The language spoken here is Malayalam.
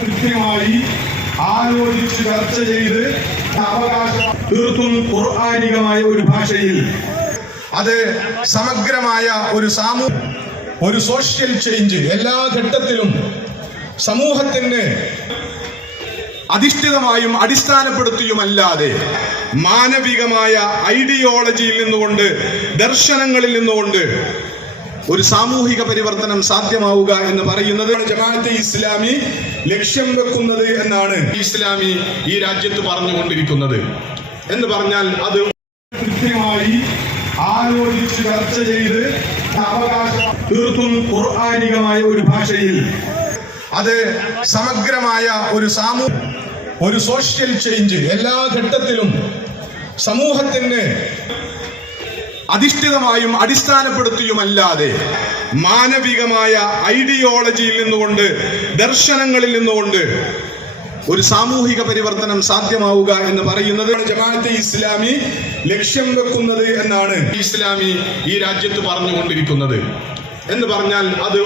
കൃത്യമായി ആലോചിച്ച് ചർച്ച ചെയ്ത് അവകാശം തീർത്തും ഖുർആാനികമായ ഒരു ഭാഷയിൽ. അത് സമഗ്രമായ ഒരു സാമൂഹ്യ ഒരു സോഷ്യൽ ചേഞ്ച് എല്ലാ ഘട്ടത്തിലും സമൂഹത്തിന് അധിഷ്ഠിതമായും അടിസ്ഥാനപ്പെടുത്തിയുമല്ലാതെ മാനവികമായ ഐഡിയോളജിയിൽ നിന്നുകൊണ്ട് ദർശനങ്ങളിൽ നിന്നുകൊണ്ട് ഒരു സാമൂഹിക പരിവർത്തനം സാധ്യമാവുക എന്ന് പറയുന്നത് ജമാഅത്തെ ഇസ്ലാമി ലക്ഷ്യം വെക്കുന്നത് എന്നാണ്. ഇസ്ലാമി ഈ രാജ്യത്ത് പറഞ്ഞുകൊണ്ടിരിക്കുന്നത്. എന്ന് പറഞ്ഞാൽ അത് കൃത്യമായി ആലോചിച്ച് ചർച്ച ചെയ്ത് തീർത്തും ഖുർആാനികമായ ഒരു ഭാഷയിൽ. അത് സമഗ്രമായ ഒരു സാമൂഹ ഒരു സോഷ്യൽ ചേഞ്ച് എല്ലാ ഘട്ടത്തിലും സമൂഹത്തിന് അധിഷ്ഠിതമായും അടിസ്ഥാനപ്പെടുത്തിയുമല്ലാതെ മാനവികമായ ഐഡിയോളജിയിൽ നിന്നുകൊണ്ട് ദർശനങ്ങളിൽ നിന്നുകൊണ്ട് ഒരു സാമൂഹിക പരിവർത്തനം സാധ്യമാവുക എന്ന് പറയുന്നത് ജമാഅത്തെ ഇസ്ലാമി ലക്ഷ്യം വെക്കുന്നത് എന്നാണ് ഇസ്ലാമി ഈ രാജ്യത്ത് പറഞ്ഞുകൊണ്ടിരിക്കുന്നത്. എന്ന് പറഞ്ഞാൽ അത്